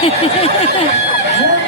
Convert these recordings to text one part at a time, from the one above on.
Yeah.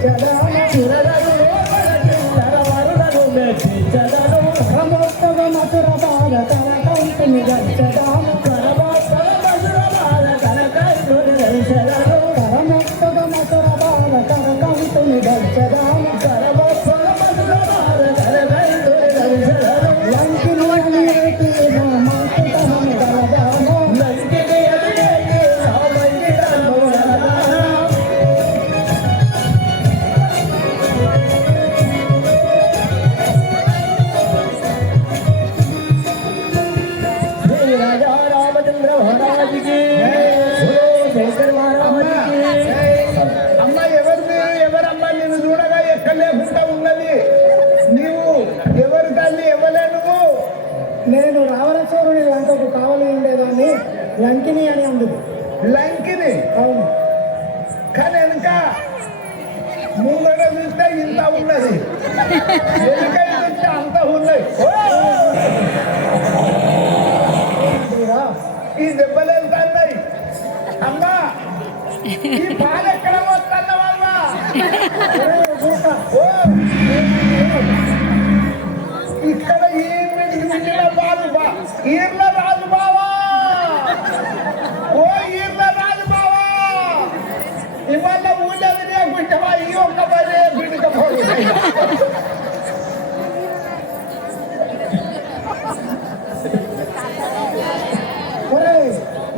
ఏం కాదన్నా राजा లంకకు కావలి ఉండేదాన్ని లంకిని అని అందుకు లంకిని? అవును. కానీ వెనుక ముంగడ చూస్తే ఇంత ఉన్నది. వెనుక చూస్తే అంత ఉన్నది. ఈ దెబ్బలు ఎంత అన్నాయి? అమ్మా! ఈ పాలు ఎక్కడ వస్తున్న వల్ల ఒరే మూక, ఓ! ఇక్కడ ఈ మిగిలిన బాలు బా? ఈర్ల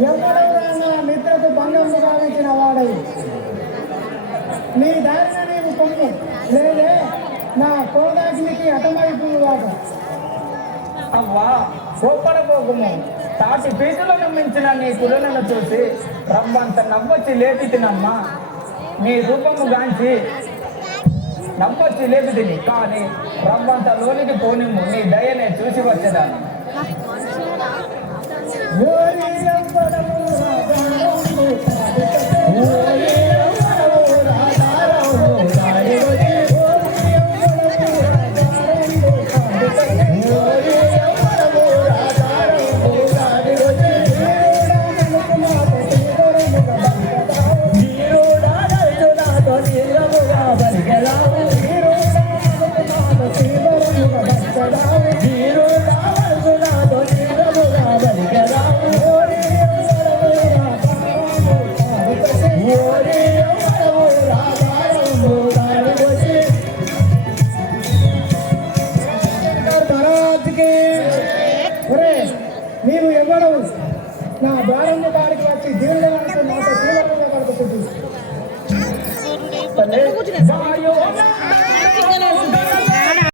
ఎవడెవరైనా నిద్రకు భంగం గావించిన వాడై నీ దారిన నీవు పొంగు. లేదే నా కోదాగ్నికి అటమైపోయేవాడు అవ్వా కోపడపోకము తాటి పీటలను మించిన నీ కులను చూసి రవ్వంత నవ్వొచ్చి లేపి తినమ్మా. నీ రూపము గాంచి నవ్వొచ్చి లేపి తిని కానీ రవ్వంత లోనికి పోనిమ్ము. నీ దయనే చూసి వచ్చేదాన్ని. నా ద్వారంలో దారికి వచ్చి దేవుడు నాతో తీవ్రంగా వాయో